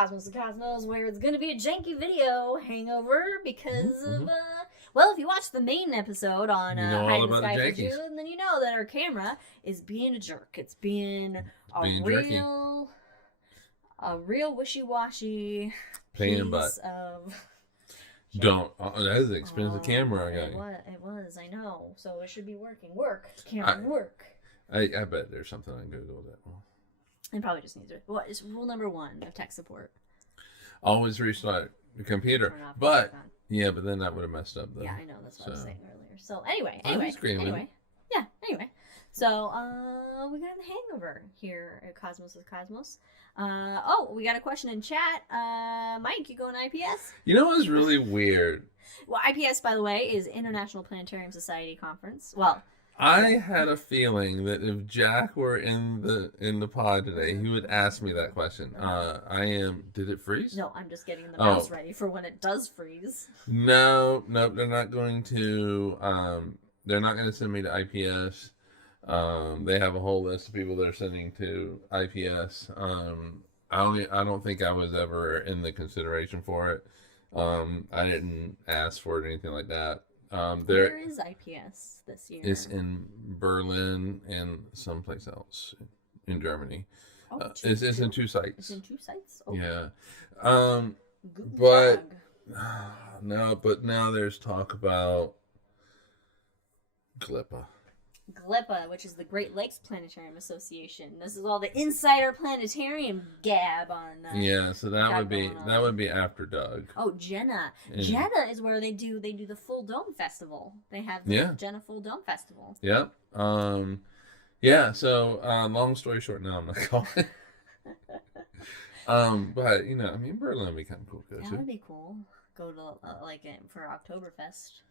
Cosmos to Cosmos, where it's going to be a janky video hangover because of, well, if you watch the main episode on Hide in the Sky for June, then you know that our camera is being a jerk. It's being a real wishy-washy piece of... That is an expensive camera I got. It was, I know. So it should be working. Camera, work. I bet there's something on Google that will. It probably just needs it. What is rule number 1 of tech support? Always restart the computer. But then that would have messed up though. Yeah, I know. That's what I was saying earlier. So anyway. So we got the hangover here at Cosmos with Cosmos. We got a question in chat. Mike, you going to IPS? You know what's really weird? Well, IPS, by the way, is International Planetarium Society Conference. Well, I had a feeling that if Jack were in the pod today, he would ask me that question. Did it freeze? No, I'm just getting the mouse ready for when it does freeze. No, they're not going to. They're not going to send me to IPS. They have a whole list of people they're sending to IPS. I don't think I was ever in the consideration for it. I didn't ask for it or anything like that. Where is IPS this year? It's in Berlin and someplace else in Germany. It's in 2 sites. It's in 2 sites? Oh. Yeah. But now there's talk about GLIPA. GLIPA, which is the Great Lakes Planetarium Association. This is all the insider planetarium gab on. So that would be after Doug. Oh, Jenna. Jenna is where they do the Full Dome Festival. They have the Jenna Full Dome Festival. Yep. So long story short, now I'm not calling. But Berlin would be kind of cool. That would be cool. Go to for Oktoberfest.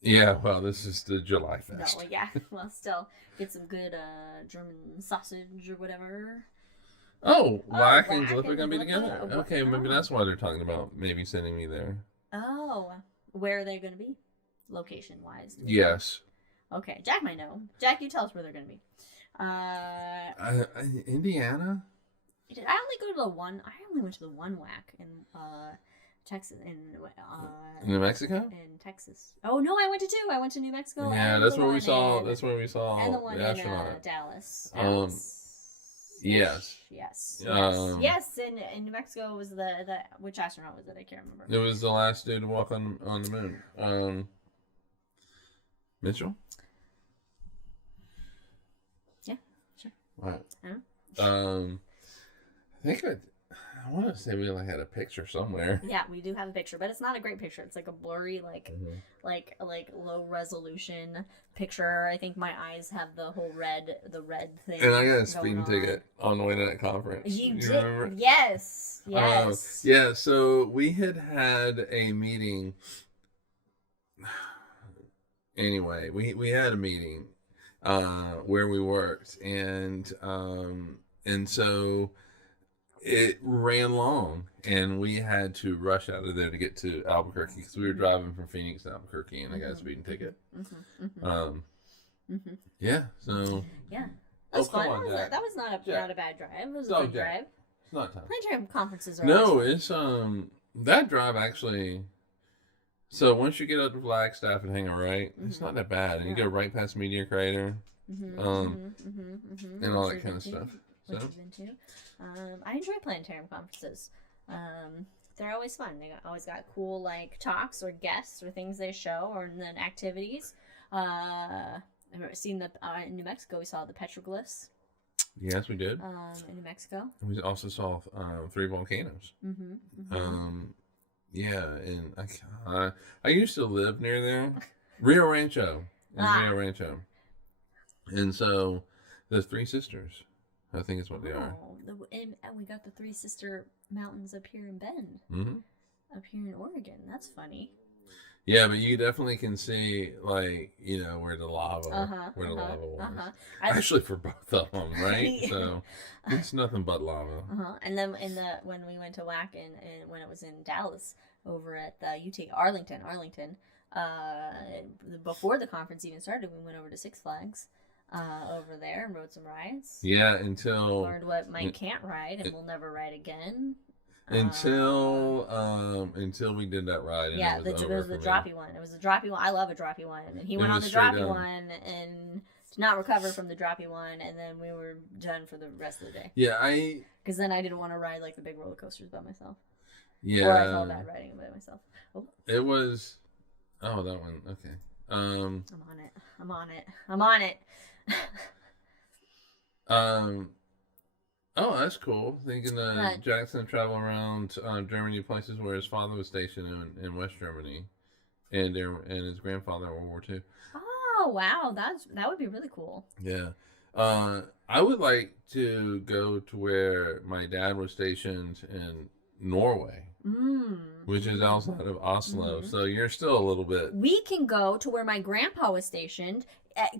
Yeah, well, this is the July Fest. No, yeah, well, still get some good German sausage or whatever. Oh, Whack and Glip are gonna be together. Okay, maybe that's why they're talking about maybe sending me there. Oh, where are they gonna be, location wise? Yes. Okay, Jack might know. Jack, you tell us where they're gonna be. Indiana. I only went to the one Whack in Texas, in New Mexico, in Texas. Oh no, I went to 2. I went to New Mexico. Yeah, that's where we saw. That's where we saw. And the one in Dallas. Yes. Yes. In New Mexico was the which astronaut was it? I can't remember. It was the last dude to walk on the moon. Mitchell. Yeah, sure. Right. I want to say we had a picture somewhere. Yeah, we do have a picture, but it's not a great picture. It's like a blurry, like low resolution picture. I think my eyes have the red thing. And I got a speeding ticket on the way to that conference. You did? Remember? Yes. Yeah. So we had a meeting. Anyway, we had a meeting where we worked, and so it ran long, and we had to rush out of there to get to Albuquerque because we were driving from Phoenix to Albuquerque, and I got a speeding ticket. Yeah. So. Yeah. That was fun. That was not a bad drive. It was a good drive. It's not time. Planetarium conferences are. No, it's that drive actually. So once you get up to Flagstaff and Hangover, right, it's not that bad, and you go right past Meteor Crater, and all that kind of stuff. Which you've been to. I enjoy planetarium conferences. They're always fun. They always got cool talks or guests or things they show or then activities. I've seen in New Mexico we saw the petroglyphs. Yes, we did. In New Mexico. We also saw 3 volcanoes. Yeah, and I used to live near there, Rio Rancho, Rio Rancho, and so the 3 sisters. I think it's what they are. And we got the 3 sister mountains up here in Bend. Up here in Oregon. That's funny. Yeah, but you definitely can see, where the lava, the lava was. Actually, for both of them, right? So it's nothing but lava. And then when we went to WAC and when it was in Dallas, over at the UT Arlington, before the conference even started, we went over to Six Flags. over there and rode some rides. Yeah, until Learned what Mike can't ride and will never ride again. Until we did that ride. And Yeah, it was the droppy one. It was the droppy one. I love a droppy one. And he went on the droppy one and did not recover from the droppy one, and then we were done for the rest of the day. Yeah, because then I didn't want to ride like the big roller coasters by myself. Yeah. Or I felt bad riding it by myself. Oh. It was. Oh, that one. Okay. I'm on it. Oh, that's cool. Thinking Jackson travel around Germany, places where his father was stationed in West Germany, and his grandfather in World War II. Oh wow, that would be really cool. Yeah, I would like to go to where my dad was stationed in Norway, which is outside of Oslo. So you're still a little bit. We can go to where my grandpa was stationed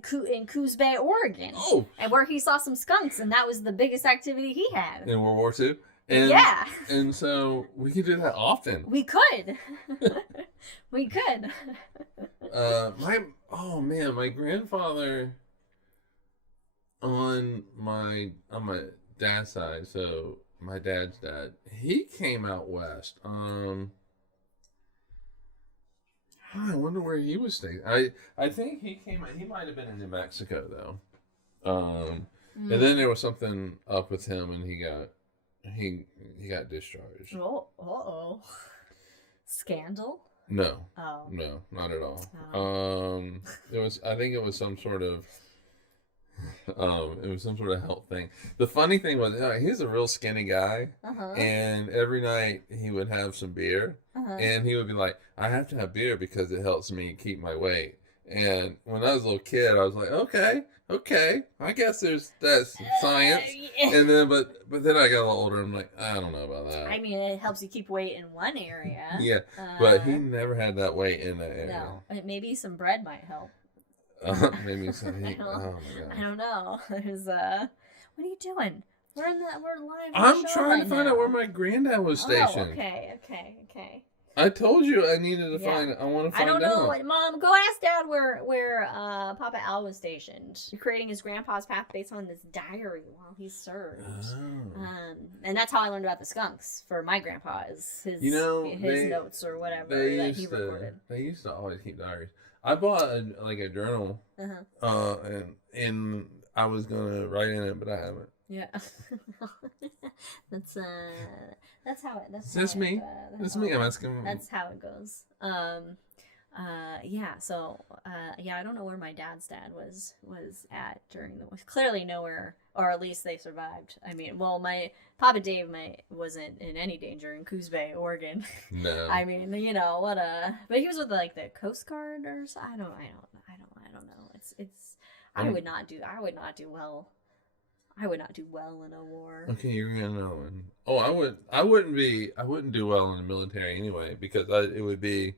in Coos Bay, Oregon. Oh, and where he saw some skunks, and that was the biggest activity he had in World War II. And so we could do that often. We could. We could. My grandfather on my dad's side, so my dad's dad, he came out west. I wonder where he was staying. I think he might have been in New Mexico though. And then there was something up with him, and he got discharged. Oh. Scandal? No. Oh. No, not at all. Oh. I think it was some sort of health thing. The funny thing was, he's a real skinny guy, and every night he would have some beer, and he would be like, I have to have beer because it helps me keep my weight. And when I was a little kid, I was like, okay, I guess that's science. And then, but then I got a little older, I'm like, I don't know about that. I mean, it helps you keep weight in one area. Yeah, but he never had that weight in that area. No, maybe some bread might help. Maybe something. Oh my god! I don't know. What are you doing? We're live. I'm trying to find out where my granddad was stationed. Oh, okay. I told you I needed to find. I want to find out. I don't know, Mom. Go ask Dad where Papa Al was stationed. You're creating his grandpa's path based on this diary while he served. Oh. And that's how I learned about the skunks for my grandpa. Is his notes or whatever that he recorded. They used to always keep diaries. I bought a journal, and I was gonna write in it, but I haven't. Yeah, that's how it. That's me. I'm asking. That's how it goes. Yeah. So, I don't know where my dad's dad was at during the war. Clearly nowhere, or at least they survived. I mean, well, my Papa Dave wasn't in any danger in Coos Bay, Oregon. No. I mean, but he was with the Coast Guard or so. I don't know. It's. I would not do well. I would not do well in a war. Okay, you're gonna know one. Oh, I wouldn't do well in the military anyway, because it would be.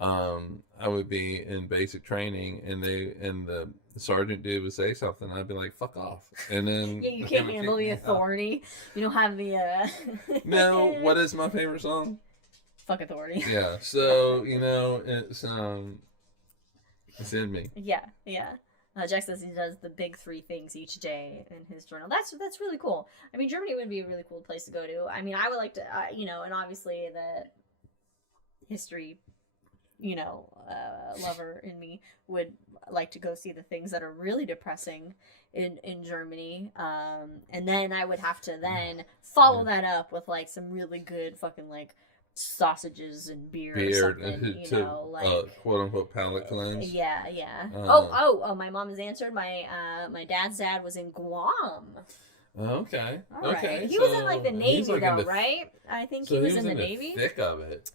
I would be in basic training, and the sergeant dude would say something. I'd be like, "Fuck off!" And then you can't handle the authority. You don't have the. No, what is my favorite song? Fuck authority. Yeah, so it's in me. Yeah. Jack says he does the big 3 things each day in his journal. That's really cool. I mean, Germany would be a really cool place to go to. I mean, I would like to, and obviously the history. Lover in me would like to go see the things that are really depressing in Germany. And then I would have to then follow that up with some really good fucking sausages and beer or something, quote unquote palate cleanse. Yeah. My mom has answered. My dad's dad was in Guam. Okay. All okay. Right. He was in the Navy though, right? I think he was in the Navy. Thick of it.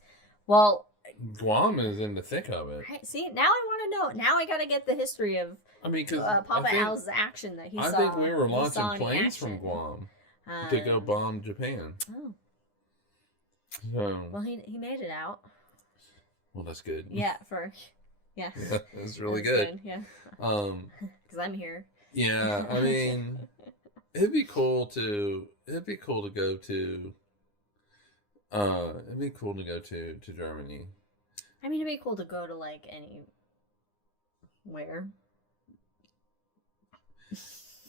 Well. Guam is in the thick of it. Right, see, now I want to know. Now I got to get the history of Papa Al's action that he saw. I think we were launching planes from Guam to go bomb Japan. Oh. So, well, he made it out. Well, that's good. Yeah, yeah, that's really good. Yeah. Because I'm here. Yeah, I mean, it'd be cool to go to. It'd be cool to go to Germany. I mean, it'd be cool to go to anywhere.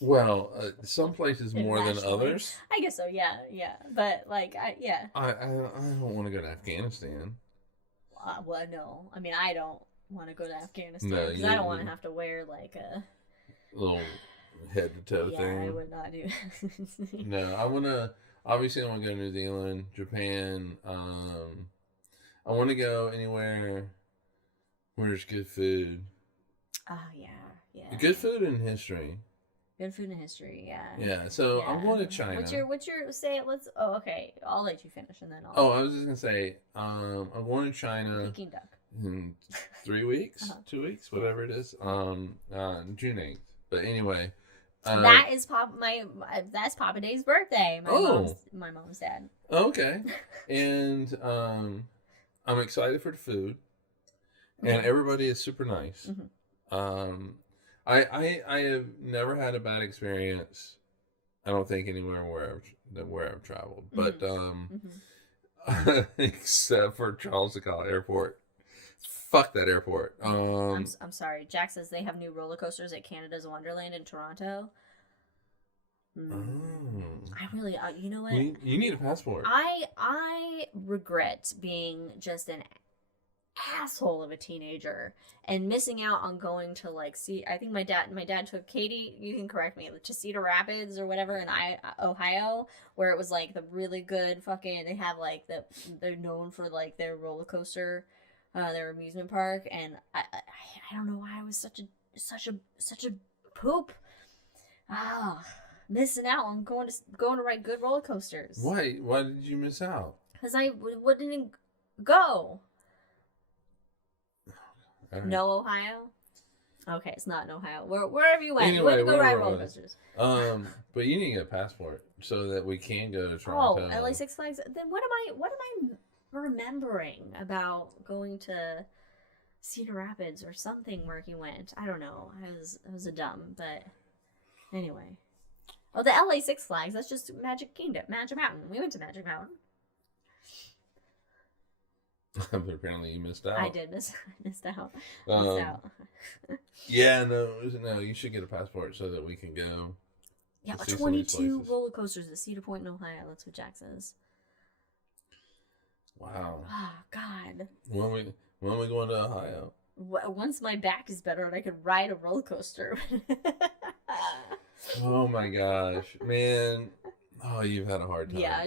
Well, some places more than Internationally. others. I guess so. Yeah, yeah. But like, yeah. I don't want to go to Afghanistan. Well, no. I mean, I don't want to go to Afghanistan No, because I don't want to have to wear like a little head to toe yeah. thing. I would not do. No, I want to. Obviously, I want to go to New Zealand, Japan. I want to go anywhere where there's good food. Oh yeah, yeah. Good food and history. Good food and history, yeah. Yeah, so Yeah. I'm going to China. What's your say? Let's. Oh, okay. I'll let you finish and then I'll. Oh, I was just gonna say, I'm going to China Peking duck. in 3 weeks, 2 weeks, whatever it is. June 8th. But anyway, that is that's Papa Dave's birthday. My mom's dad. Okay, and I'm excited for the food, and everybody is super nice. Mm-hmm. I have never had a bad experience. I don't think anywhere where I've traveled, but except for Charles de Gaulle Airport. Fuck that airport. I'm sorry. Jack says they have new roller coasters at Canada's Wonderland in Toronto. I really, you know what? You need a passport. I regret being just an asshole of a teenager and missing out on going to like see. I think my dad took Katie. You can correct me, to Cedar Rapids or whatever in Ohio, where it was like the really good fucking. They have like they're known for like their roller coaster, their amusement park, and I don't know why I was such a poop. Missing out on going to ride good roller coasters. Why did you miss out? Because I wouldn't go. Right. No Ohio? Okay, it's not in Ohio. Wherever you went, anyway, you went to go ride roller coasters. But you need to get a passport so that we can go to Toronto. Oh, LA Six Flags. Then what am I remembering about going to Cedar Rapids or something where he went? I don't know. I was a dumb, but anyway. Oh, the LA Six Flags. That's just Magic Mountain. We went to Magic Mountain. But apparently you missed out. I did missed out. Yeah, no, you should get a passport so that we can go. Yeah, 22 roller coasters at Cedar Point in Ohio. That's what Jack says. Wow. Oh God. When we going to Ohio? Once my back is better and I could ride a roller coaster. Oh my gosh, man! Oh, you've had a hard time. Yeah,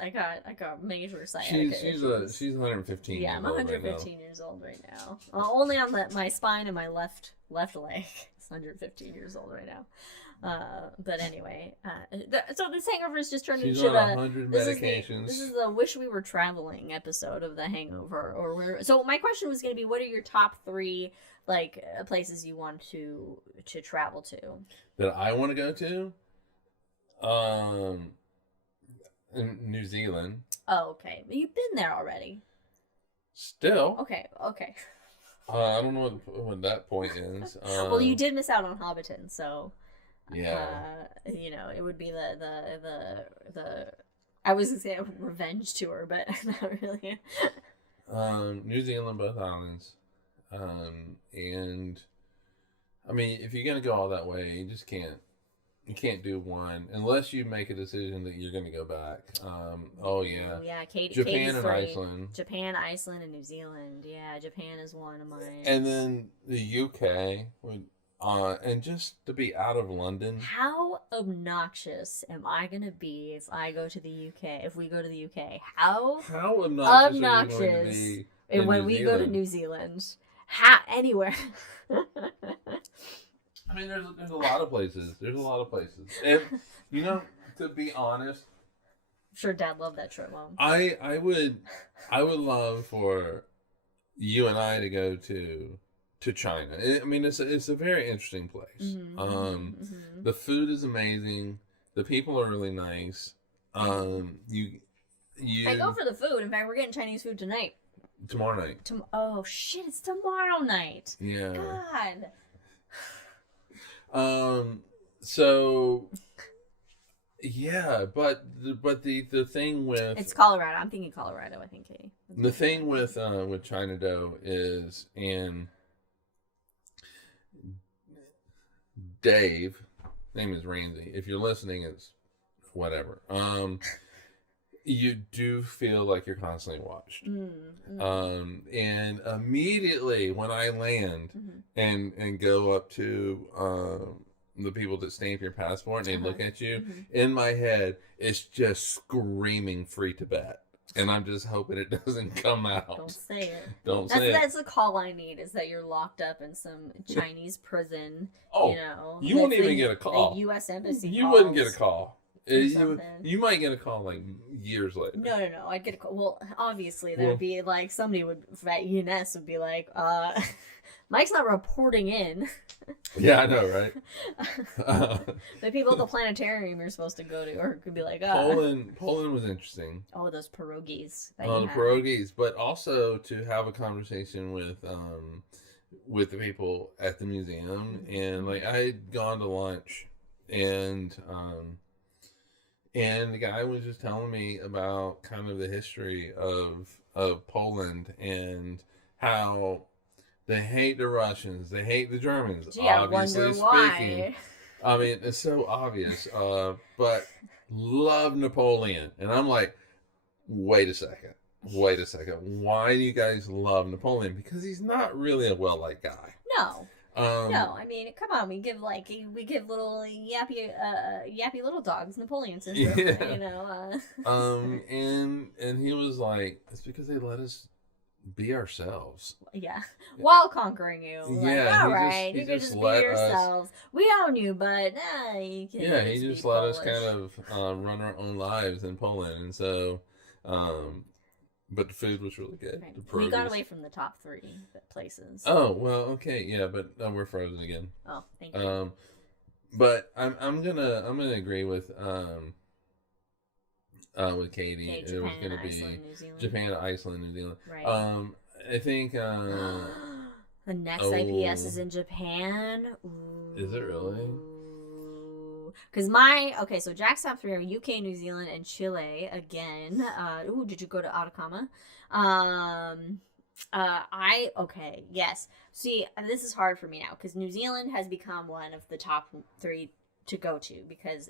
I got major sciatica. She's 115. Yeah, I'm 115 years old right now. Only on my spine and my left leg. It's 115 years old right now. But anyway, so this hangover is just turned into 100 medications. This is the wish we were traveling episode of the Hangover. So my question was going to be, what are your top 3 like places you want to travel to? That I want to go to? In New Zealand. Oh, okay. You've been there already. Still. Okay. I don't know when that point ends. Well, you did miss out on Hobbiton, so yeah. It would be the I was gonna say a revenge tour, but not really. New Zealand, both islands, and I mean, if you're gonna go all that way, you can't do one unless you make a decision that you're gonna go back. Oh yeah. Yeah, Japan and Iceland. Japan, Iceland, and New Zealand. Yeah, Japan is one of mine. And then the UK would. And just to be out of London. How obnoxious am I gonna be if I go to the UK? If we go to the UK, how obnoxious are you going to be when we go to New Zealand? Anywhere. I mean, there's a lot of places. And to be honest, I'm sure Dad loved that trip, Mom. I would love for you and I to go to China. I mean, it's a very interesting place. Mm-hmm. The food is amazing. The people are really nice. You. I go for the food. In fact, we're getting Chinese food tonight. Tomorrow night. Oh shit! It's tomorrow night. Yeah. God. So. Yeah, but the thing with it's Colorado. I'm thinking Colorado. I think, Katie. The thing with China dough is Dave, name is Ramsey. If you're listening, it's whatever. You do feel like you're constantly watched. And immediately when I land and go up to the people that stamp your passport and they look at you, in my head, it's just screaming free Tibet. And I'm just hoping it doesn't come out. Don't say it. Say it. That's the call I need, is that you're locked up in some Chinese prison. Oh, you won't even get a call. The U.S. Embassy You wouldn't get a call. You might get a call like years later. No. I'd get a call. Well, obviously, there would be like somebody at ENS would be like, Mike's not reporting in. Yeah, I know, right? The people at the planetarium you're supposed to go to, or could be like, Poland was interesting. Oh, those pierogies. The pierogies, but also to have a conversation with the people at the museum, and like I had gone to lunch, and the guy was just telling me about kind of the history of Poland and how they hate the Russians, they hate the Germans. Gee, obviously speaking. Why. I mean, it's so obvious. But love Napoleon. And I'm like, wait a second. Why do you guys love Napoleon? Because he's not really a well-liked guy. No. No, I mean, come on. We give little yappy little dogs Napoleon syndrome. Yeah. You know. And he was like, it's because they let us be ourselves. Yeah. While conquering you. Yeah. All right, you can just be yourselves. We own you, but you can. Yeah, he just let us kind of run our own lives in Poland, and so. But the food was really good. Right. We got away from the top 3 places. Oh well, okay, yeah, but we're frozen again. Oh, thank you. But I'm gonna agree with Katie. Okay, it was gonna be Iceland, New Zealand. Japan, Iceland, New Zealand. Right. I think the next IPS is in Japan. Ooh. Is it really? Because so Jack's top 3 are UK, New Zealand, and Chile again. Did you go to Atacama? Yes. See, this is hard for me now because New Zealand has become one of the top 3 to go to because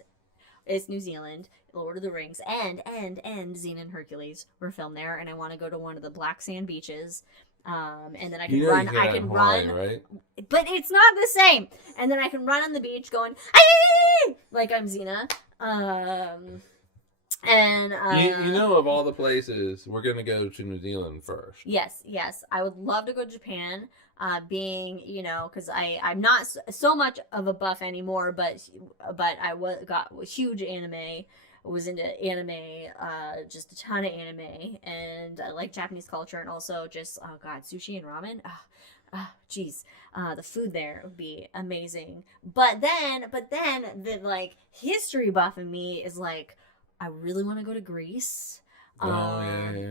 it's New Zealand, Lord of the Rings, and Xena and Hercules were filmed there, and I want to go to one of the black sand beaches. And then I can run. I can run, right? But it's not the same. And then I can run on the beach, going "Aye!" like I'm Xena. You know, of all the places, we're gonna go to New Zealand first. Yes. I would love to go to Japan. Being, because I'm not so much of a buff anymore, but I got huge anime. Was into anime, just a ton of anime, and I like Japanese culture, and also just sushi and ramen. The food there would be amazing. But then the like history buff in me is like, I really want to go to Greece. And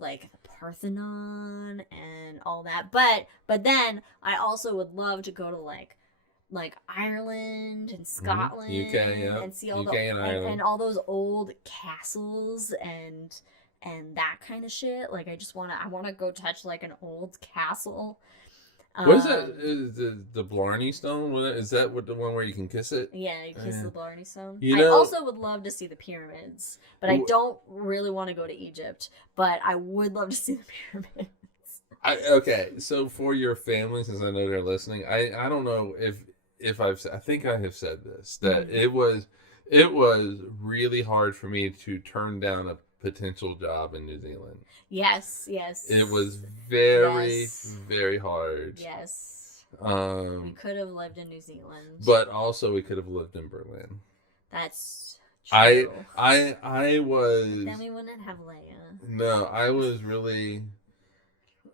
like the Parthenon and all that. But then I also would love to go to like Ireland and Scotland, UK, yeah. and see all UK and all those old castles and that kind of shit. Like I want to go touch like an old castle. What is that? Is the Blarney Stone? Is that the one where you can kiss it? Yeah, you kiss the Blarney Stone. I also would love to see the pyramids, but I don't really want to go to Egypt. But I would love to see the pyramids. Okay, so for your family, since I know they're listening, I don't know if I think I have said this, that it was really hard for me to turn down a potential job in New Zealand. Yes. It was very, very hard. Yes. We could have lived in New Zealand. But also we could have lived in Berlin. That's true. I was... Then we wouldn't have Leia. No, I was really...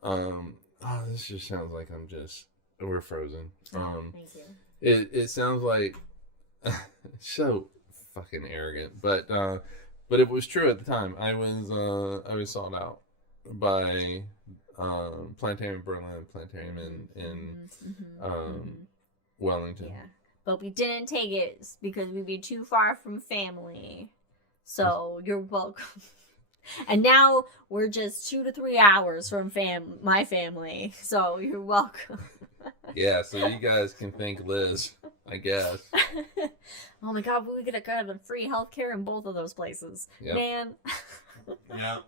this just sounds like we're frozen. Thank you. It sounds like so fucking arrogant, but it was true at the time. I was sought out by Planetarium Berlin, Planetarium in Wellington. Yeah, but we didn't take it because we'd be too far from family. So you're welcome. And now we're just 2 to 3 hours from my family. So you're welcome. Yeah, so you guys can thank Liz I guess. Oh my god, we could have gotten free healthcare in both of those places. Yep. Man. Yeah.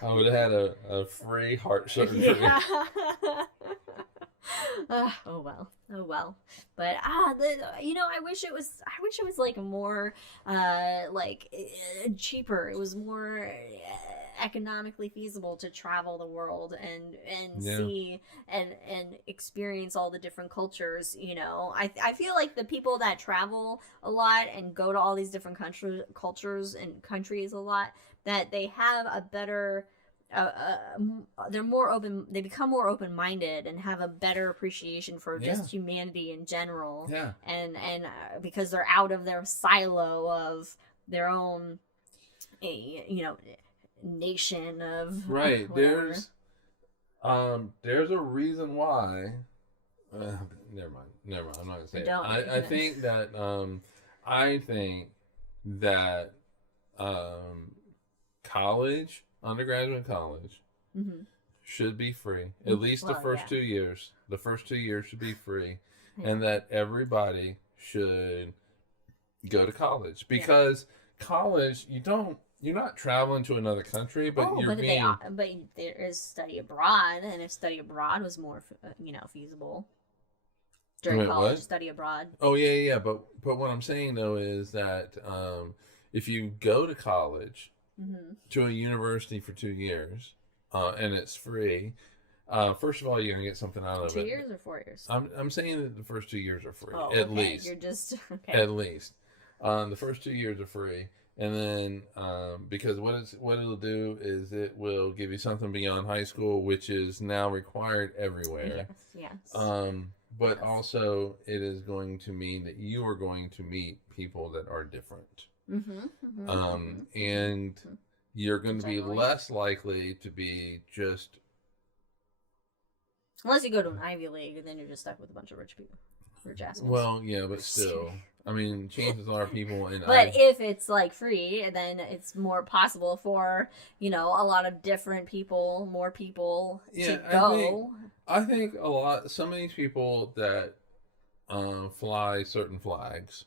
I would have had a free heart surgery. Yeah. Oh well. But I wish it was like more cheaper. It was more economically feasible to travel the world and see and experience all the different cultures. I feel like the people that travel a lot and go to all these different cultures and countries a lot, that they have a better they're more open, they become more open-minded and have a better appreciation for just humanity in general. And because they're out of their silo of their own nation of right. whatever. There's a reason why never mind, I'm not gonna say it. I think that undergraduate college should be free. At least the first 2 years. The first 2 years should be free. And that everybody should go to college. Because college, you're not traveling to another country, but but there is study abroad, and if study abroad was more feasible during college, study abroad. Oh yeah. But what I'm saying though is that if you go to college to a university for 2 years, and it's free. First of all, you're gonna get something out of it. 2 years or 4 years? I'm saying that the first 2 years are free, at least. You're just okay. At least, the first 2 years are free, and then because what it'll do is it will give you something beyond high school, which is now required everywhere. Yes. But also, it is going to mean that you are going to meet people that are different. And you're going to be less likely to be just... Unless you go to an Ivy League, and then you're just stuck with a bunch of rich people. Rich assholes. Well, yeah, but still. I mean, chances are people in... But if it's, free, then it's more possible for, a lot of different people, more people to go. I think some of these people that fly certain flags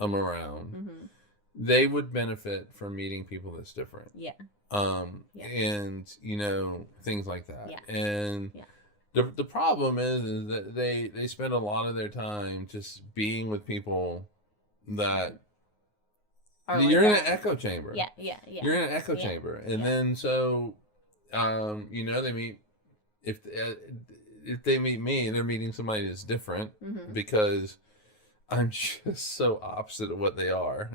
around... they would benefit from meeting people that's different. And things like that. And the problem is that they spend a lot of their time just being with people that you're in an echo chamber. You're in an echo chamber, and then so they meet if they meet me, they're meeting somebody that's different because I'm just so opposite of what they are,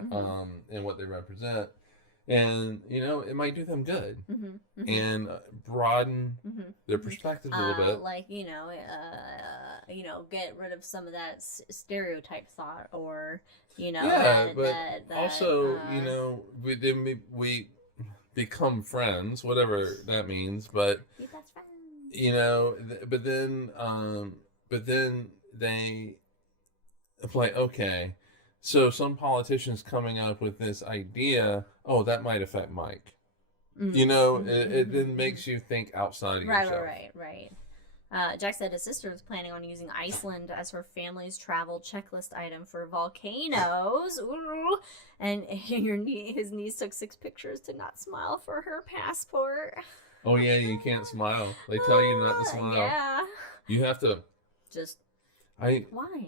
and what they represent. And, it might do them good and broaden their perspectives a little bit. Get rid of some of that stereotype thought or, also, we become friends, whatever that means, but, but then they... like, okay, so some politician's coming up with this idea, that might affect Mike. It then makes you think outside of yourself. Right. Jack said his sister was planning on using Iceland as her family's travel checklist item for volcanoes. Ooh. And his niece took 6 pictures to not smile for her passport. Oh, yeah, you can't smile. They tell you not to smile. Yeah. You have to... Why?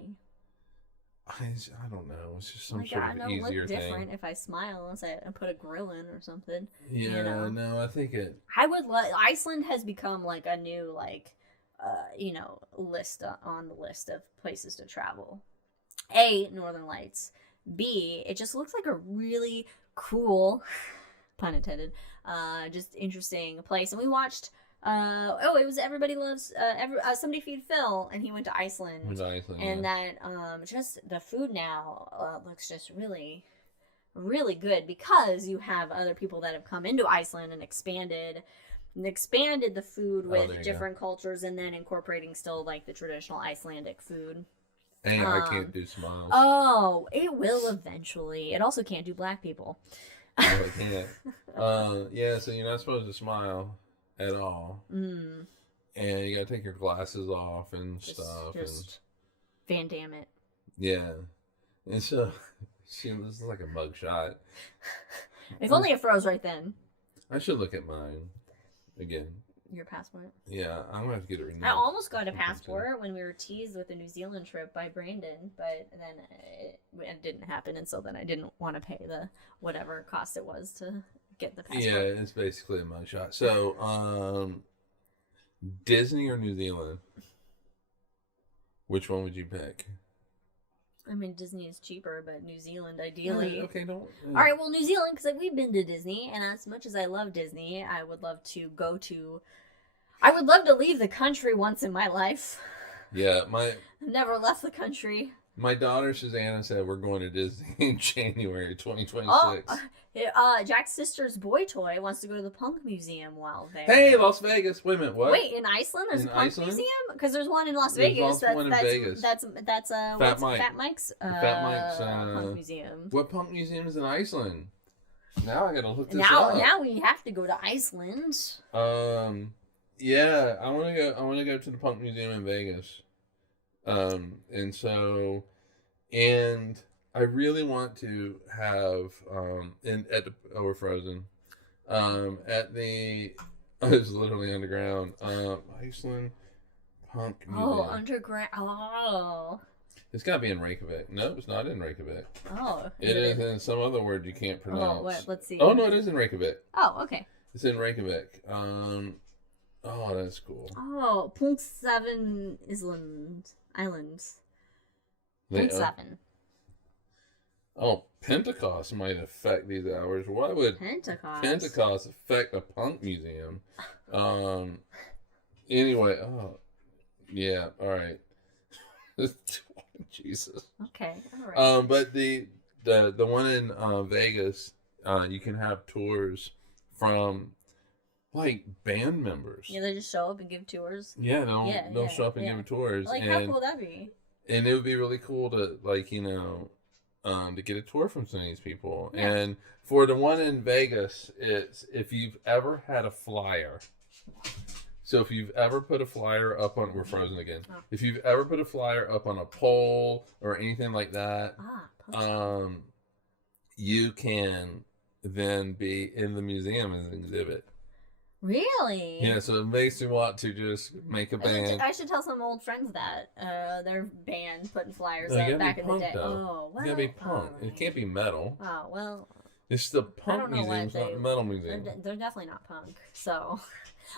I don't know. It's just some sort of easier look thing. Different if I smile unless I put a grill in or something. Yeah, no, I think it... I would Iceland has become a new list on the list of places to travel. A, Northern Lights. B, it just looks like a really cool, pun intended, just interesting place. And we watched... it was Everybody Loves Somebody Feed Phil, and he went to Iceland. And that just the food now looks just really, really good because you have other people that have come into Iceland and expanded the food with different cultures, and then incorporating still the traditional Icelandic food. And I can't do smiles. Oh, it will eventually. It also can't do black people. No, it can't. So you're not supposed to smile at all. And you gotta take your glasses off and stuff. Van Damme it. Yeah. And so, this is like a mug shot. If only it froze right then. I should look at mine again. Your passport? Yeah, I'm going to have to get it renewed. I almost got a passport when we were teased with the New Zealand trip by Brandon, but then it didn't happen, and so then I didn't want to pay the whatever cost it was to get the passport. Yeah, it's basically a mug shot. So, Disney or New Zealand? Which one would you pick? I mean, Disney is cheaper, but New Zealand, ideally. Okay, don't. All right, well, New Zealand, because we've been to Disney, and as much as I love Disney, I would love to go to... I would love to leave the country once in my life. Yeah, I've never left the country. My daughter, Susanna, said we're going to Disney in January 2026. Jack's sister's boy toy wants to go to the Punk Museum while there. Hey, Las Vegas. Wait a minute, what? Wait, in Iceland there's a Punk Museum? Because there's one in Las Vegas. Vegas. That's Fat Mike's Fat Mike's Punk Museum. What Punk Museum is in Iceland? Now I gotta look this up. Now we have to go to Iceland. Yeah, I want to go to the Punk Museum in Vegas. And I really want to have we're frozen. It's literally underground. Iceland Punk Museum. Oh, underground. Oh. It's got to be in Reykjavik. No, it's not in Reykjavik. Oh. It is in some other word you can't pronounce. Oh, what? Let's see. Oh, no, it is in Reykjavik. Oh, okay. It's in Reykjavik. Oh, that's cool. Oh, Punkt 7 Islands. Punkt 7. Oh, Pentecost might affect these hours. Why would Pentecost affect a punk museum? Anyway, yeah, all right. Jesus. Okay, all right. But the one in Vegas, you can have tours from like band members. Yeah, they just show up and give tours. Yeah, they'll show up and give tours. Like, how cool would that be? And it would be really cool to, like, to get a tour from some of these people. Yeah. And for the one in Vegas, it's if you've ever had a flyer. So if you've ever put a flyer up on, we're frozen again. Oh. If you've ever put a flyer up on a pole or anything like that, you can then be in the museum as an exhibit. Really? Yeah, so it makes me want to just make a band. I should tell some old friends that their band putting flyers out back in the day. Though. Oh, well. You gotta be punk. Right. It can't be metal. Oh, well. It's the punk museum, it's not the metal museum. They're definitely not punk, so.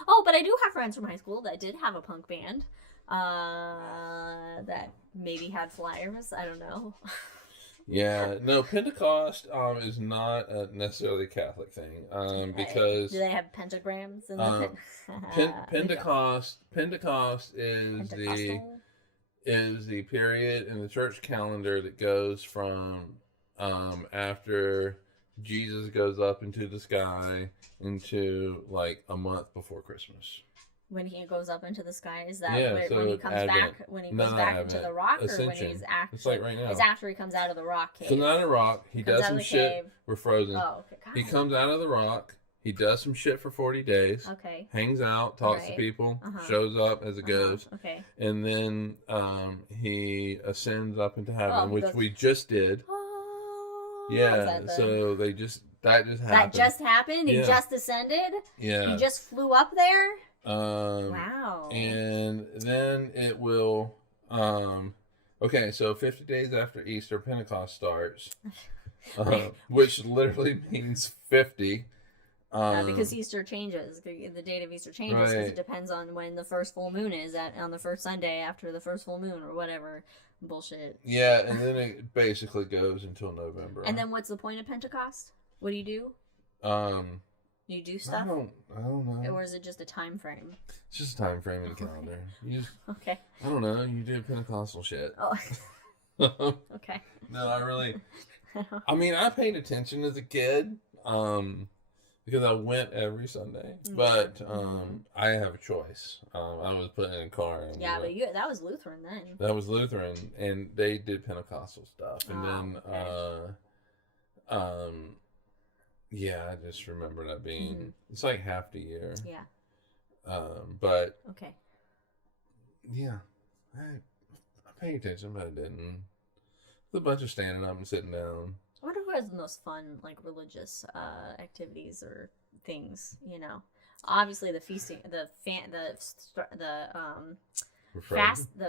Oh, but I do have friends from high school that did have a punk band that maybe had flyers. I don't know. Yeah, no, Pentecost is not necessarily a Catholic thing because... Do they have pentagrams in the Pentecost is the period in the church calendar that goes from after Jesus goes up into the sky into like a month before Christmas. When he goes up into the sky, is that when he comes back? When he goes back into the rock, Ascension. Or when he's actually? It's like right now. It's after he comes out of the rock cave. Comes out of the rock. He does some shit. Cave. We're frozen. Oh, okay. God. He comes out of the rock. He does some shit for 40 days. Okay. Hangs out, talks to people, shows up as it goes. Okay. And then he ascends up into heaven, which we just did. Oh. Yeah. So they just that just happened. That just happened. He just ascended. Yeah. He just flew up there. Wow. And then it will okay, so 50 days after Easter, Pentecost starts. Which literally means 50. Because Easter changes. The date of Easter changes because it depends on when the first full moon is on the first Sunday after the first full moon or whatever bullshit. Yeah, and then it basically goes until November. And then what's the point of Pentecost? What do you do? You do stuff? I don't know. Or is it just a time frame? It's just a time frame in the calendar. Okay. I don't know. You do Pentecostal shit. Oh. Okay. No, I mean, I paid attention as a kid because I went every Sunday. But I have a choice. I was put in a car. And but that was Lutheran then. That was Lutheran, and they did Pentecostal stuff. And yeah, I just remember that being, it's like half the year. Yeah. But. Okay. Yeah. I pay attention, but I didn't. A bunch of standing up and sitting down. I wonder who has the most fun, like, religious activities or things, you know. Obviously, the feasting, the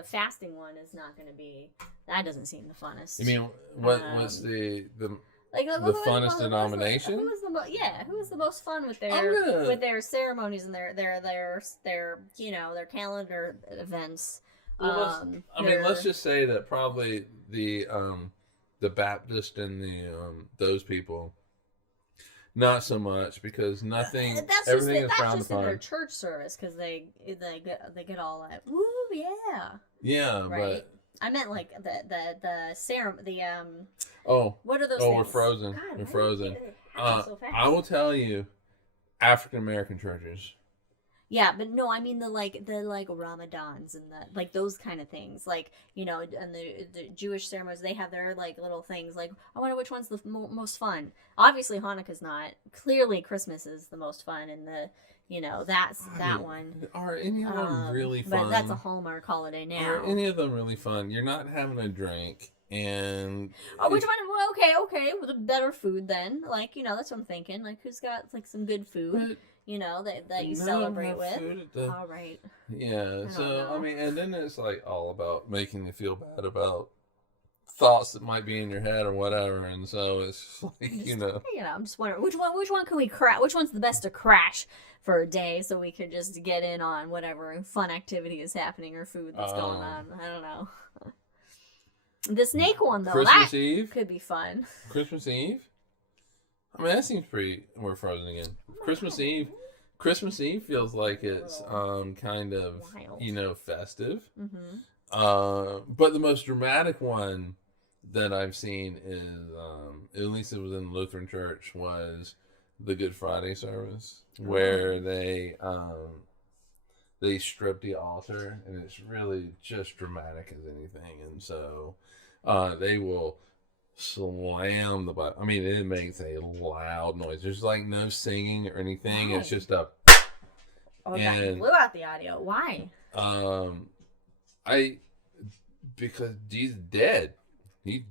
fasting one is not going to be. That doesn't seem the funnest. You mean what's the like the funnest denomination? Who was the most fun with their ceremonies and their you know, their calendar events? Well, let's just say that probably the Baptist and those people. Not so much because everything is frowned upon. In their church service because they get all like, woo, yeah. Yeah, right? But I meant like the ceremony, what are those? Oh, things? we're frozen. God, we're frozen. So fast. I will tell you, African American churches. Yeah, but no, I mean the Ramadans and the those kind of things, like, you know, and the Jewish ceremonies, they have their like little things, like, I wonder which one's the most fun. Obviously, Hanukkah's not. Clearly, Christmas is the most fun, and that one. Are any of them really fun? But that's a Hallmark holiday now. Are any of them really fun? You're not having a drink, and which one? Well, okay, with a better food then. Like, you know, that's what I'm thinking. Like, who's got like some good food? You know, that you celebrate with. All right. Yeah. So, I mean, and then it's like all about making you feel bad about thoughts that might be in your head or whatever. And so it's like, you know, I'm just wondering which one can we crash? Which one's the best to crash for a day so we could just get in on whatever fun activity is happening or food that's going on. I don't know. The snake one, though, Christmas Eve could be fun. Christmas Eve? I mean, that seems pretty. We're frozen again. Christmas Eve feels like it's kind of wild. You know, festive. Mm-hmm. But the most dramatic one that I've seen is, at least it was in the Lutheran Church, was the Good Friday service, where they strip the altar, and it's really just dramatic as anything. And so they will slam the Bible. I mean, it makes a loud noise. There's like no singing or anything. Why? It's just a. And blew out the audio. Why? Because Jesus dead. He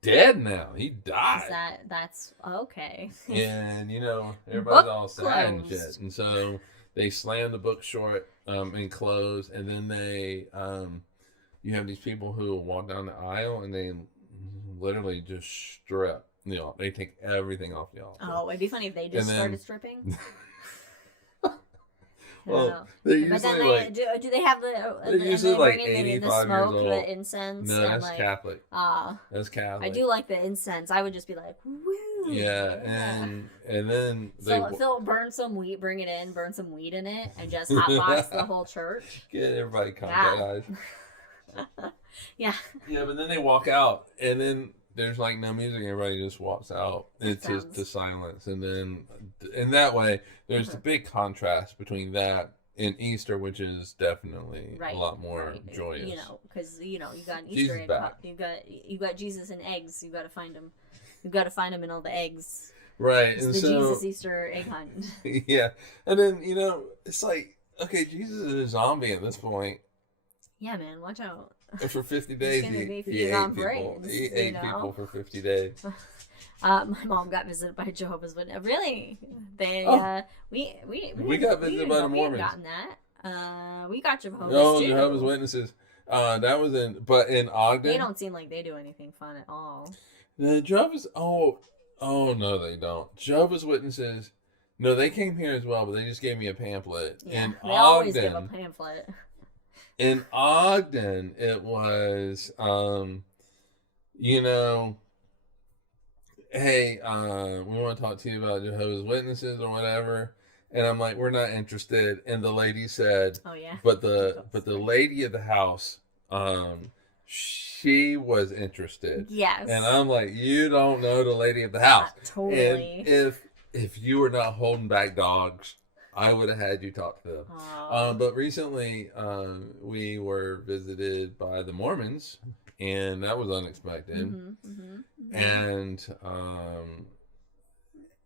dead now. He died. That's okay. And you know, everybody's all sad and shit. And so they slam the book short and close, and then they you have these people who walk down the aisle and they literally just strip. You know, they take everything off the altar. Oh, it'd be funny if they just started stripping. Well, they're usually like. Do they have the? They're usually like 85 years old. The incense. No, that's like, Catholic. That's Catholic. I do like the incense. I would just be like, woo. Yeah, and then Phil burn some wheat, bring it in, burn some wheat in it, and just hotbox the whole church. Get everybody contact. Yeah. Yeah, but then they walk out, and then there's like no music. Everybody just walks out. It's just to silence, and then in that way, there's the big contrast between that and Easter, which is definitely a lot more joyous. You know, because you got an Easter egg. You got Jesus and eggs. You got to find him. You got to find him in all the eggs. Right, it's and the Jesus Easter egg hunt. Yeah, and then it's like, okay, Jesus is a zombie at this point. Yeah, man, watch out. And for 50 days, he ate people. He ate people for 50 days. My mom got visited by Jehovah's Witnesses. Really? We got visited by the Mormons. We gotten that. We got Jehovah's too. Jehovah's Witnesses. That was in Ogden. They don't seem like they do anything fun at all. The Jehovah's. Oh no, they don't. Jehovah's Witnesses. No, they came here as well, but they just gave me a pamphlet. Yeah, in they Ogden, always give a pamphlet. In Ogden, it was, hey, we want to talk to you about Jehovah's Witnesses or whatever. And I'm like, we're not interested. And the lady said, oh, yeah. But the lady of the house, she was interested. Yes. And I'm like, you don't know the lady of the house. Totally. And if you were not holding back dogs, I would have had you talk to them. But recently, we were visited by the Mormons, and that was unexpected. Mm-hmm.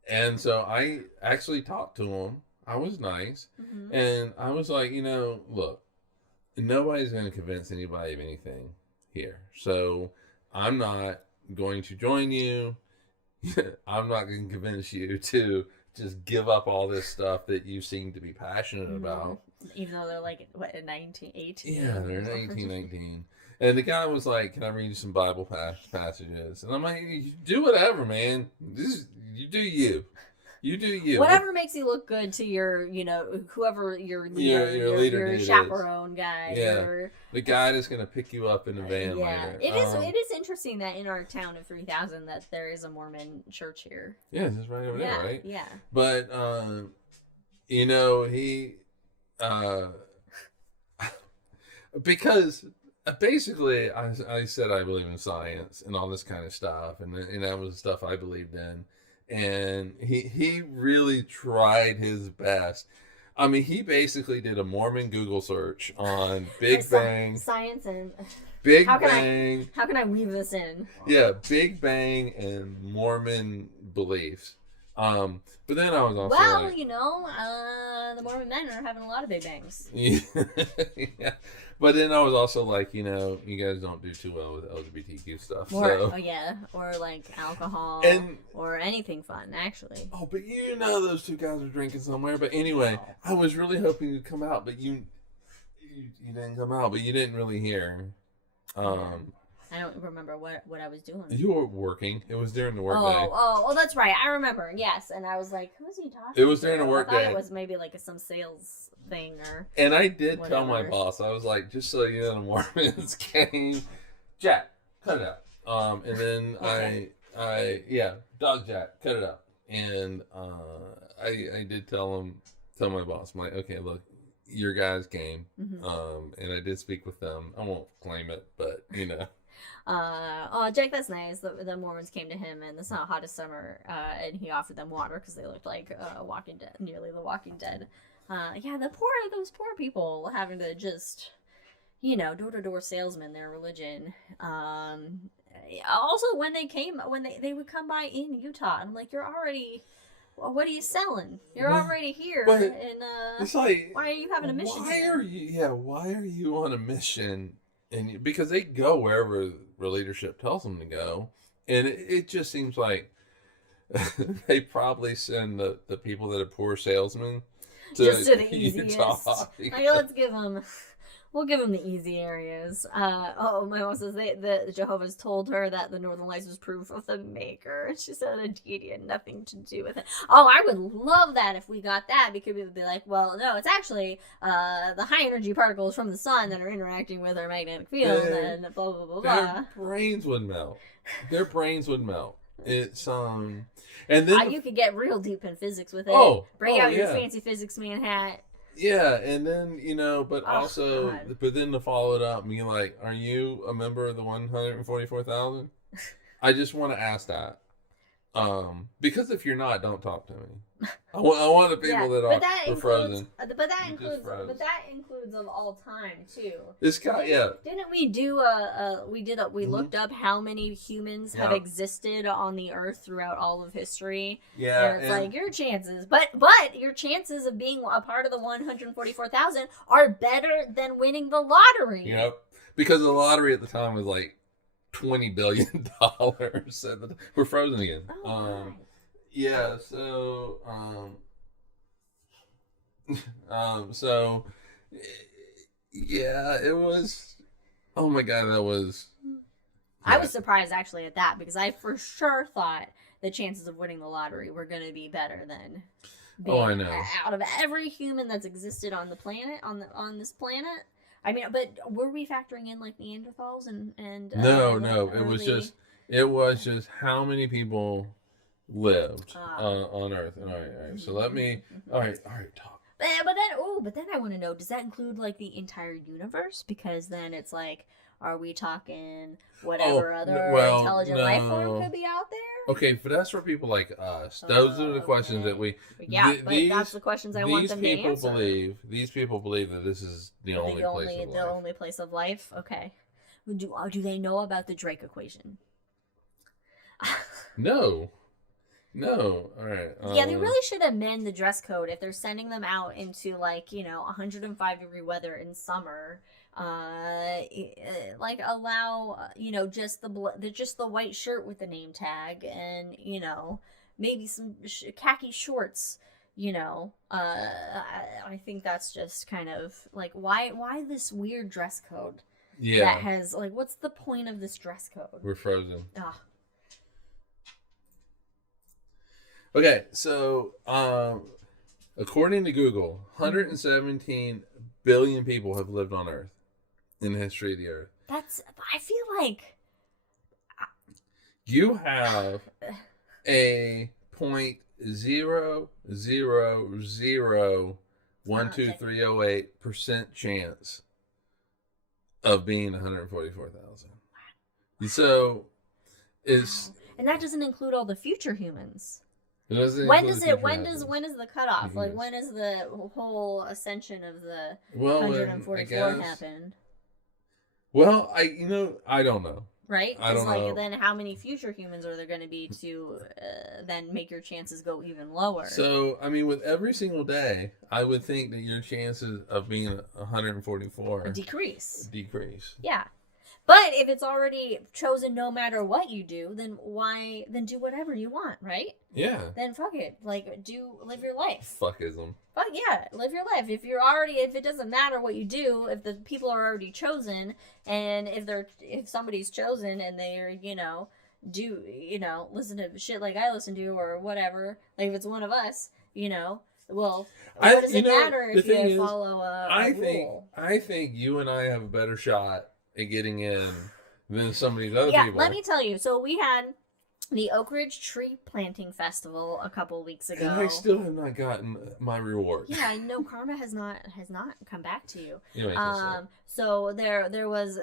And so I actually talked to them. I was nice. Mm-hmm. And I was like, look, nobody's going to convince anybody of anything. here. So I'm not going to join you. I'm not going to convince you to just give up all this stuff that you seem to be passionate about. Even though they're like, what, 19, 18? Yeah, they're 18, 19. And the guy was like, can I read you some Bible passages? And I'm like, you do whatever, man. You do you. You do you. Whatever makes you look good to your, whoever your leader, your chaperone guy. Yeah. Or, the guy that's going to pick you up in a van later. It is interesting that in our town of 3,000 that there is a Mormon church here. Yeah, it's right over there, right? Yeah. But, he, because basically I said I believe in science and all this kind of stuff. And that was the stuff I believed in. And he really tried his best. I mean, he basically did a Mormon Google search on Big Bang. Science and... Big Bang. How can I weave this in? Yeah, Big Bang and Mormon beliefs. But then I was also the Mormon men are having a lot of Big Bangs. Yeah. But then I was also like, you guys don't do too well with LGBTQ stuff. Or like alcohol or anything fun, actually. Oh, but those two guys are drinking somewhere. But anyway, I was really hoping you'd come out, but you didn't come out, but you didn't really hear. I don't remember what I was doing. You were working. It was during the work day. Oh, that's right. I remember. Yes, and I was like, "Who is he talking to?" It was during the work day. It was maybe like some sales thing or. And I did whatever. tell my boss. I was like, just so you know, the Mormons came. Jack, cut it out. And then okay. Dog Jack, cut it out. And I did tell my boss, I'm like, okay, look. Your guys came, and I did speak with them. I won't claim it, but Jake, that's nice. The Mormons came to him in the hottest summer, and he offered them water because they looked like Walking Dead, nearly the Walking Dead. Those poor people having to just, door-to-door salesman, their religion. Also, when they would come by in Utah, I'm like, you're already. Well, what are you selling? You're already here, and it's like, why are you having a mission? Why are you on a mission? And because they go wherever the leadership tells them to go, and it just seems like they probably send the people that are poor salesmen to the easiest. Utah. We'll give them the easy areas. My mom says the Jehovah's told her that the Northern Lights was proof of the maker. She said the deity had nothing to do with it. Oh, I would love that if we got that, because we would be like, well, no, it's actually the high energy particles from the sun that are interacting with our magnetic field and blah, blah, blah, blah. Their brains would melt. It's, and then... you could get real deep in physics with it. Bring out your fancy physics man hat. Yeah, and then, but God. but then to follow it up, be like, are you a member of the 144,000? I just want to ask that. Because if you're not, don't talk to me. I want the people that are frozen. But that includes of all time too. This guy, Didn't we do we looked up how many humans have existed on the earth throughout all of history? Yeah. And it's like your chances, but your chances of being a part of the 144,000 are better than winning the lottery. Yep. Because the lottery at the time was like $20 billion. We're frozen again. Yeah, so it was, oh my God, that was, I was surprised actually at that, because I for sure thought the chances of winning the lottery were going to be better than being I know. out of every human that's existed on the planet, on this planet. I mean, but were we factoring in like Neanderthals and no, it was just how many people lived on Earth. All right. So let me. All right. Talk. But then I want to know: does that include like the entire universe? Because then it's like, are we talking whatever other intelligent life form could be out there? Okay, but that's for people like us. Those are the questions that we. Yeah, that's the questions I want them to answer. These people believe that this is the only place of life. Okay. Do they know about the Drake equation? No. No. All right. Yeah, they really should amend the dress code if they're sending them out into 105-degree weather in summer. Like allow just the white shirt with the name tag and maybe some khaki shorts. I think that's just kind of like why this weird dress code. Yeah. That has what's the point of this dress code? We're frozen. Ugh. Okay, so according to Google, 117 billion people have lived on Earth in the history of the Earth. I feel like you have a 0.0001238% chance of being 144,000. So it's and that doesn't include all the future humans. When is the cutoff? Like when is the whole ascension of the 144 happen? Well, I don't know. Right? I don't know. Then how many future humans are there going to be to then make your chances go even lower? So, I mean, with every single day, I would think that your chances of being 144 decrease. Yeah. But if it's already chosen no matter what you do, then do whatever you want, right? Yeah. Then fuck it. Live your life. Fuckism. Fuck yeah, live your life. If it doesn't matter what you do, if the people are already chosen, and if somebody's chosen and they're, listen to shit like I listen to or whatever, like if it's one of us, well, what does it matter if you follow a rule? I think you and I have a better shot at getting in than some of these other people. Yeah, let me tell you. So we had the Oak Ridge Tree Planting Festival a couple weeks ago. And I still have not gotten my reward. Yeah, I know karma has not come back to you. Anyway, so there was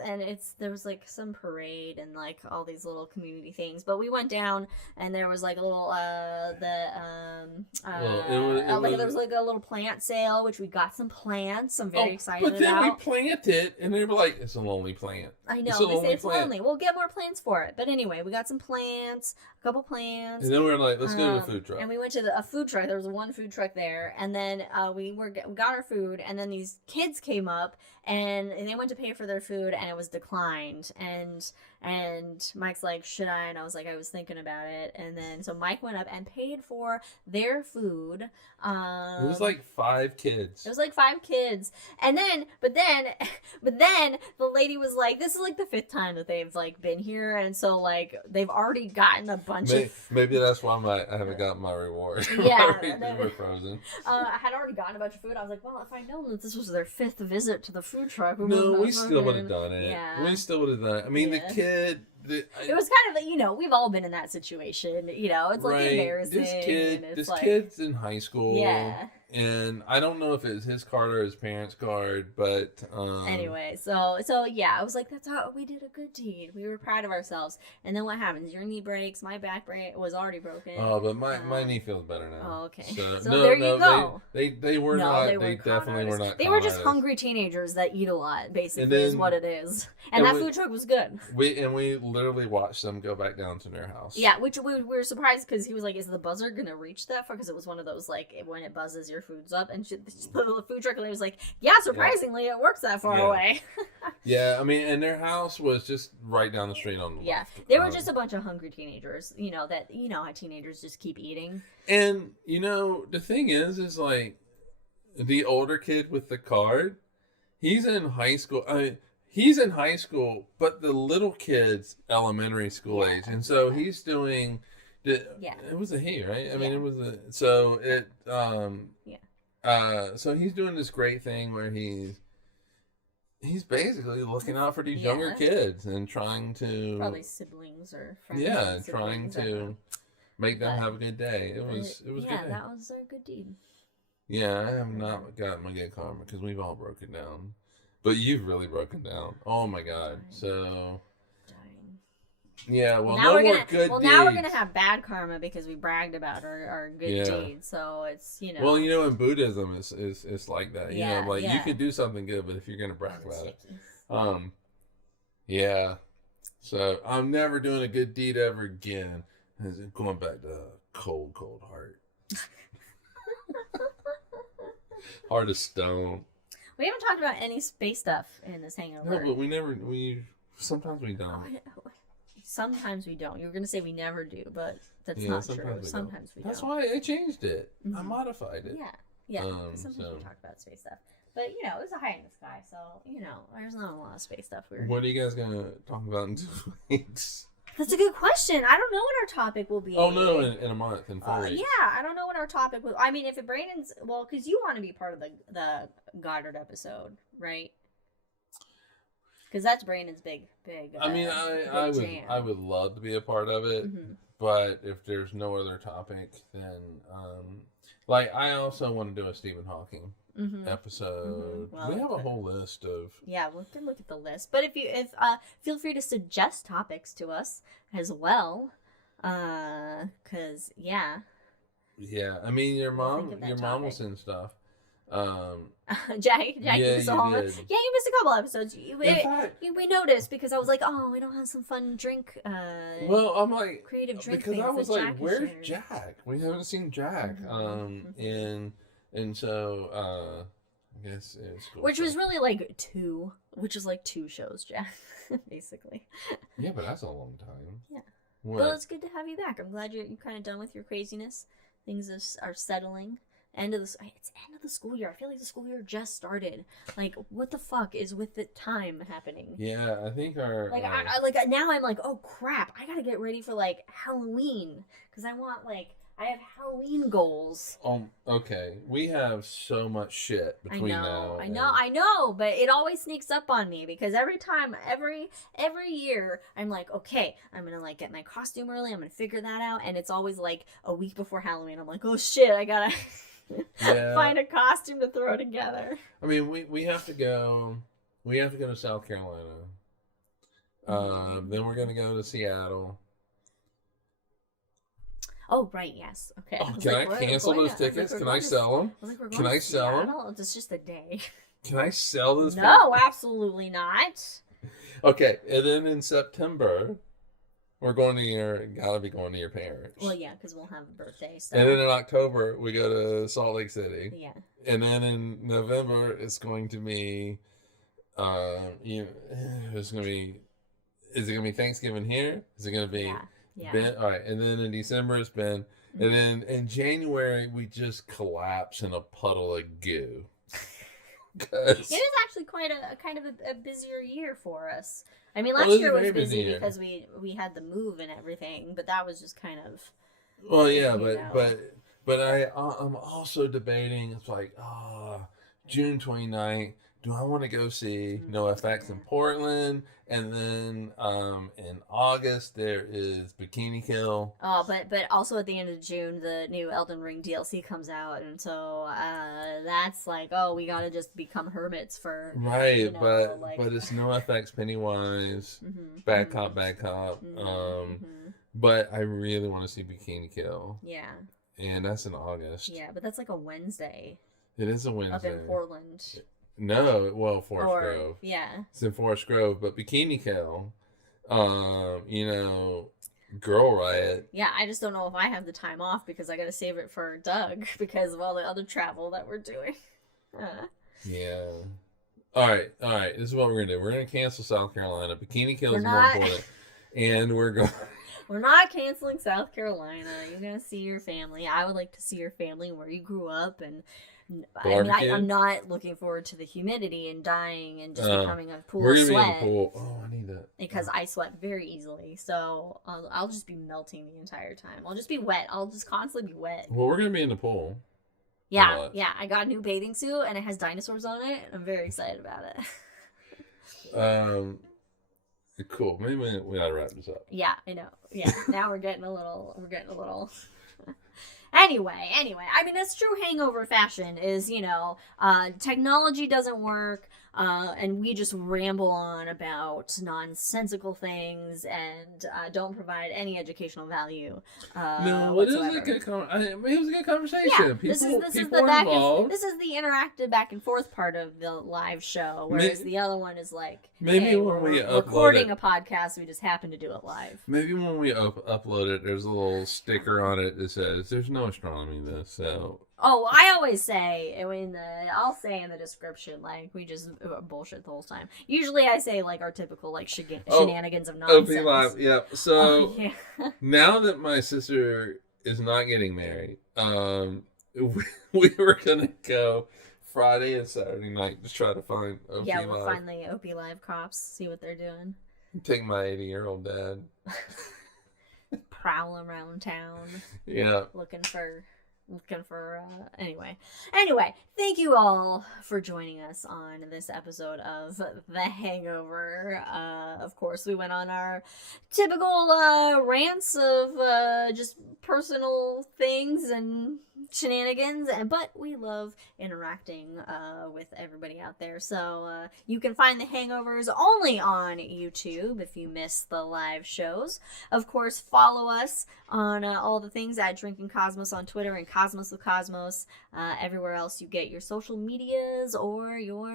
like some parade and like all these little community things. But we went down and there was like a little there was like a little plant sale, which we got some plants. I'm very excited about. But then we planted and they were like, it's a lonely plant. I know, they say it's lonely. We'll get more plants for it. But anyway, we got some plants, a couple plants. And then we were like, let's go to the food truck. And we went to a food truck. There was one food truck there. And then we got our food. And then these kids came up and they went to pay for their food and it was declined. And Mike's like, should I? And I was like, I was thinking about it. And then so Mike went up and paid for their food. It was like 5 kids. And then, but then the lady was like, this is like the 5th time that they've like been here. And so like they've already gotten a bunch of. Maybe that's why I haven't gotten my reward. Yeah. We're frozen. I had already gotten a bunch of food. I was like, well, if I'd known that this was their 5th visit to the food truck. We still would have done it. Yeah. We still would have done it. I mean, the kid. It was kind of we've all been in that situation. It's like embarrassing. This kid's in high school. Yeah. And I don't know if it's his card or his parents' card, but anyway, so yeah, I was like, that's how we did a good deed. We were proud of ourselves. And then what happens? Your knee breaks. My back was already broken. Oh, but my knee feels better now. Oh, okay. So there you go. They were not. They definitely were not. They were just hungry teenagers that eat a lot. Basically, is what it is. And that food truck was good. We literally watched them go back down to their house. Yeah, which we were surprised because he was like, "Is the buzzer gonna reach that far?" Because it was one of those like when it buzzes, your food's up, and the food truck lady was like, "Yeah, surprisingly, it works that far away." Yeah, I mean, and their house was just right down the street on the left. They were just a bunch of hungry teenagers. How teenagers just keep eating. And the thing is like the older kid with the card, he's in high school. He's in high school, but the little kid's elementary school age, and so he's doing. It was a he, right? I mean, it was a so it. So he's doing this great thing where he's basically looking out for these younger kids and trying to probably siblings or friends. Yeah, trying to make them have a good day. It was good. Yeah, that was a good deed. Yeah, I have not gotten my good karma because we've all broken down. But you've really broken down. Oh my God. So yeah, well, now we're gonna have bad karma because we bragged about our good deeds. So it's Well, in Buddhism it's like that. You can do something good, but if you're gonna brag about it, yeah. So I'm never doing a good deed ever again. Going back to cold heart. Heart of stone. We haven't talked about any space stuff in this hangover. No, but sometimes we don't. Sometimes we don't. You were going to say we never do, but that's not true. Sometimes we don't. That's why I changed it. I modified it. Yeah. Sometimes we talk about space stuff. But, it was a high in the sky, so, there's not a lot of space stuff. What are you guys going to talk about in 2 weeks? That's a good question. I don't know what our topic will be. Oh, no, in a month, in 4 weeks. Yeah, I don't know what our topic will... I mean, if Brandon's... Well, because you want to be part of the Goddard episode, right? Because that's Brandon's big... I mean, I would love to be a part of it, but if there's no other topic, then... I also want to do a Stephen Hawking episode. Well, we have a whole list of... Yeah, we can look at the list. But feel free to suggest topics to us as well. Because, yeah. Yeah, I mean, your mom will send stuff. Jackie you missed a couple episodes. We noticed because I was like, oh, we don't have some fun drink. Well, I'm like creative drink because things I was like, where's shared. Jack? We haven't seen Jack. And so I guess it's cool. Which was really two shows, Jack, basically. Yeah, but that's a long time. Yeah. Well, it's good to have you back. I'm glad you're kind of done with your craziness. Things are settling. It's end of the school year. I feel like the school year just started. Like, what the fuck is with the time happening? Yeah, I think our now I'm like, oh crap, I gotta get ready for Halloween because I have Halloween goals. Okay. We have so much shit between now. I know, but it always sneaks up on me because every year I'm like, okay, I'm gonna get my costume early. I'm gonna figure that out, and it's always a week before Halloween. I'm like, oh shit, I gotta find a costume to throw together. I mean, we have to go. We have to go to South Carolina. Then we're gonna go to Seattle. Oh, right, yes. Okay. Oh, can I cancel those tickets? Can I sell them? Can I sell them? It's just a day. Can I sell those? No, absolutely not. Okay, and then in September, we're going to gotta be going to your parents. Well, yeah, because we'll have a birthday stuff. And then in October, we go to Salt Lake City. Yeah. And then in November, it's going to be, is it going to be Thanksgiving here? Is it going to be... Yeah. Ben, all right, and then in December it's Ben, and then in January we just collapse in a puddle of goo. It is actually quite a kind of a busier year for us. I mean, last year was busy because we had the move and everything, but that was just kind of. Well, yeah, but I'm also debating. It's like, June 29th. Do I want to go see NoFX in Portland? And then in August there is Bikini Kill. Oh, but also at the end of June the new Elden Ring DLC comes out, and so that's we gotta just become hermits for right. But it's NoFX Pennywise, Bad Cop. But I really want to see Bikini Kill. Yeah. And that's in August. Yeah, but that's a Wednesday. It is a Wednesday. Up in Portland. No, well, Forest Grove. Yeah. It's in Forest Grove, but Bikini Kill, Girl Riot. Yeah, I just don't know if I have the time off because I got to save it for Doug because of all the other travel that we're doing. Yeah. All right. This is what we're going to do. We're going to cancel South Carolina. Bikini Kill is more important. And we're going... We're not canceling South Carolina. You're going to see your family. I would like to see your family where you grew up and... I'm not looking forward to the humidity and dying and just becoming a pool of sweat. Be in the pool. Oh, I need that. Because I sweat very easily, so I'll just be melting the entire time. I'll just be wet. I'll just constantly be wet. Well, we're gonna be in the pool. Yeah. I got a new bathing suit and it has dinosaurs on it. I'm very excited about it. Cool. Maybe we gotta wrap this up. Yeah, I know. Yeah. Now we're getting a little. Anyway, I mean, that's true hangover fashion is, technology doesn't work. and we just ramble on about nonsensical things and don't provide any educational value. No, it was a good it was a good conversation. Yeah, People, this is people the involved. this is the interactive back and forth part of the live show, whereas the other one is like, maybe hey, when we we're recording a podcast, we just happen to do it live. Maybe when we upload it, there's a little sticker on it that says there's no astronomy in this. So. Oh, I always say, I'll say in the description, like, we just bullshit the whole time. Usually I say, like, our typical, like, shenanigans of nonsense. OP Live, yeah. So, now that my sister is not getting married, we were going to go Friday and Saturday night to try to find OP Live. Yeah, we'll find the OP Live cops, see what they're doing. Take my 80-year-old dad. Prowl around town. Yeah. Looking for anyway, thank you all for joining us on this episode of The Hangover. Of course, we went on our typical rants of just personal things and shenanigans, but we love interacting with everybody out there. So you can find The Hangovers only on YouTube if you miss the live shows. Of course, follow us on all the things at Drinking Cosmos on Twitter and Cosmos with Cosmos, everywhere else you get your social medias or your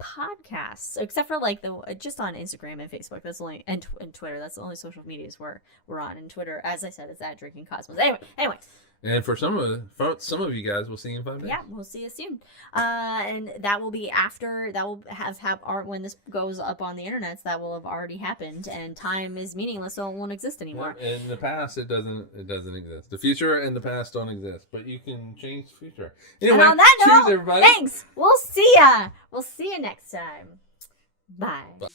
podcasts, except for like just on Instagram and Facebook. That's only and Twitter. That's the only social medias we're on. And Twitter, as I said, is at Drinking Cosmos. Anyway. And for some of you guys, we'll see you in 5 days. Yeah, we'll see you soon. And that will be after, that will have art when this goes up on the internet. That will have already happened, and time is meaningless, so it won't exist anymore. Yeah, in the past, it doesn't exist. The future and the past don't exist, but you can change the future. Anyway, and on that note, cheers, everybody. Thanks. We'll see ya. We'll see you next time. Bye.